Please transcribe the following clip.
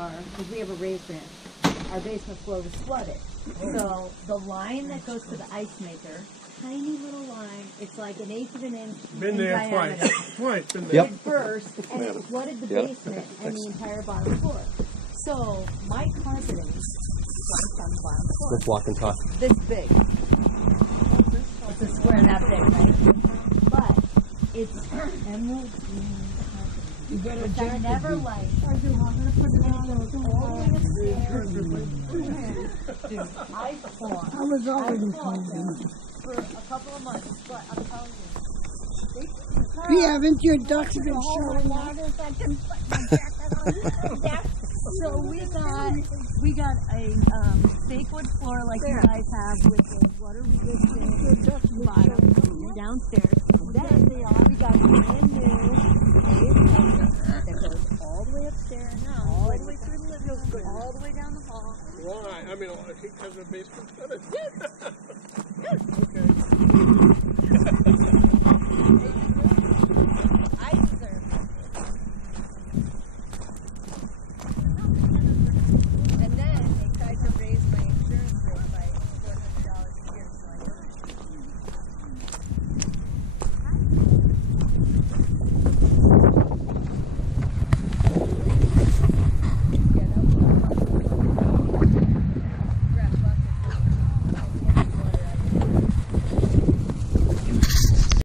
floor, because we have a raised ranch, our basement floor was flooded. So the line that goes to the ice maker, tiny little line, it's like 1/8 of an inch Been in there diameter. twice. Been there. It burst and it flooded the basement and the entire bottom floor. So my carpeting went on the bottom floor. Let's walk and talk. This big. It's a square that big, right? But it's emerald green carpeting. You better which I never liked. I'm gonna put it on all the way upstairs. Dude, I fought. I was already for a couple of months, but I'm telling you. Yeah, haven't your ducks been showing up? So we got a fake wood floor like you guys have with the water resistant bottom downstairs. Then we got brand new that goes all the way upstairs, all the way through the living room, all the way down the hall. Why? I mean, because the basement's got it. Okay.